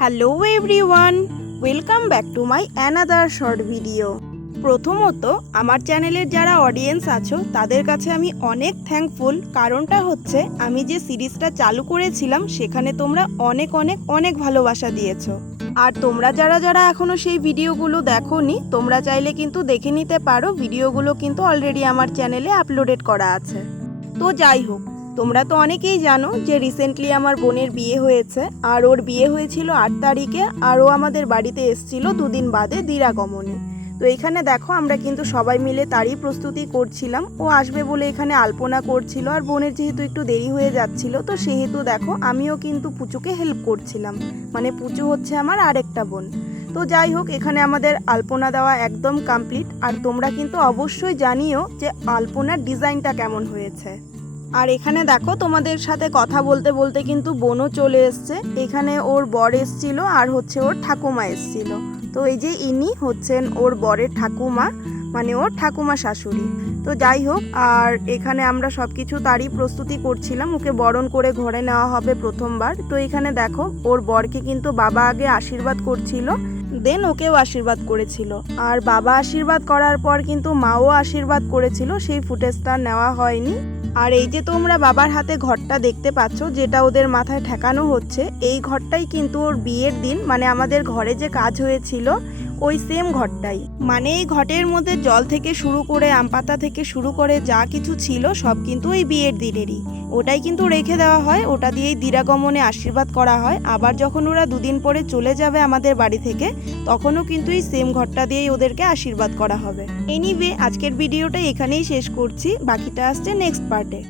Hello everyone, welcome back to my another short video. প্রথমত আমার চ্যানেলের যারা অডিয়েন্স আছো তাদের কাছে আমি অনেক থ্যাঙ্কফুল। কারণটা হচ্ছে আমি যে সিরিজটা চালু করেছিলাম সেখানে তোমরা অনেক অনেক অনেক ভালোবাসা দিয়েছো। আর তোমরা যারা যারা এখনও সেই ভিডিওগুলো দেখোনি তোমরা চাইলে কিন্তু দেখে নিতে পারো, ভিডিওগুলো কিন্তু অলরেডি আমার চ্যানেলে আপলোডেড করা আছে। তো যাই হোক, তোমরা তো অনেকেই জানো যে রিসেন্টলি আমার বোনের বিয়ে হয়েছে, আর ওর বিয়ে হয়েছিল 8 তারিখে, আর ও আমাদের বাড়িতে এসেছিল দুদিন বাদে দিরাগমনে। তো এখানে দেখো আমরা কিন্তু সবাই মিলে তারই প্রস্তুতি করছিলাম। ও আসবে বলে এখানে আলপনা করছিল, আর বোনের যেহেতু একটু দেরি হয়ে যাচ্ছিল তো সেহেতু দেখো আমিও কিন্তু পুচুকে হেল্প করছিলাম। মানে পুচু হচ্ছে আমার আরেকটা বোন। তো যাই হোক, এখানে আমাদের আলপনা দেওয়া একদম কমপ্লিট। আর তোমরা কিন্তু অবশ্যই জানিও যে আলপনার ডিজাইনটা কেমন হয়েছে। আর এখানে দেখো তোমাদের সাথে কথা বলতে বলতে কিন্তু বোনও চলে এসছে। এখানে ওর বর এসছিল আর হচ্ছে ওর ঠাকুমা এসছিল। তো এই যে ইনি হচ্ছেন ওর বরের ঠাকুমা, মানে ওর ঠাকুমা শাশুড়ি। তো যাই হোক, আর এখানে আমরা সব কিছু তারই প্রস্তুতি করছিলাম। ওকে বরণ করে ঘরে নেওয়া হবে প্রথমবার। তো এখানে দেখো ওর বরকে কিন্তু বাবা আগে আশীর্বাদ করছিল, দেন ওকেও আশীর্বাদ করেছিল। আর বাবা আশীর্বাদ করার পর কিন্তু মাও আশীর্বাদ করেছিল, সেই ফুটেজটা নেওয়া হয়নি। আর এই যে তোমরা বাবার হাতে ঘরটা দেখতে পাচ্ছ, যেটা ওদের মাথায় ঠেকানো হচ্ছে, এই ঘরটাই কিন্তু ওর বিয়ের দিন মানে আমাদের ঘরে যে কাজ হয়েছিল ওই সেম ঘরটাই। মানে এই ঘটের মধ্যে জল থেকে শুরু করে আম পাতা থেকে শুরু করে যা কিছু ছিল সব কিন্তু ওই বিয়ের দিনেরই। ওটাই কিন্তু রেখে দেওয়া হয়, ওটা দিয়েই দিরাগমনে আশীর্বাদ করা হয়। আবার যখন ওরা দুদিন পরে চলে যাবে আমাদের বাড়ি থেকে, তখনও কিন্তু এই সেম ঘরটা দিয়েই ওদেরকে আশীর্বাদ করা হবে। এনিওয়ে, আজকের ভিডিওটা এখানেই শেষ করছি, বাকিটা আসছে নেক্সট পার্টে।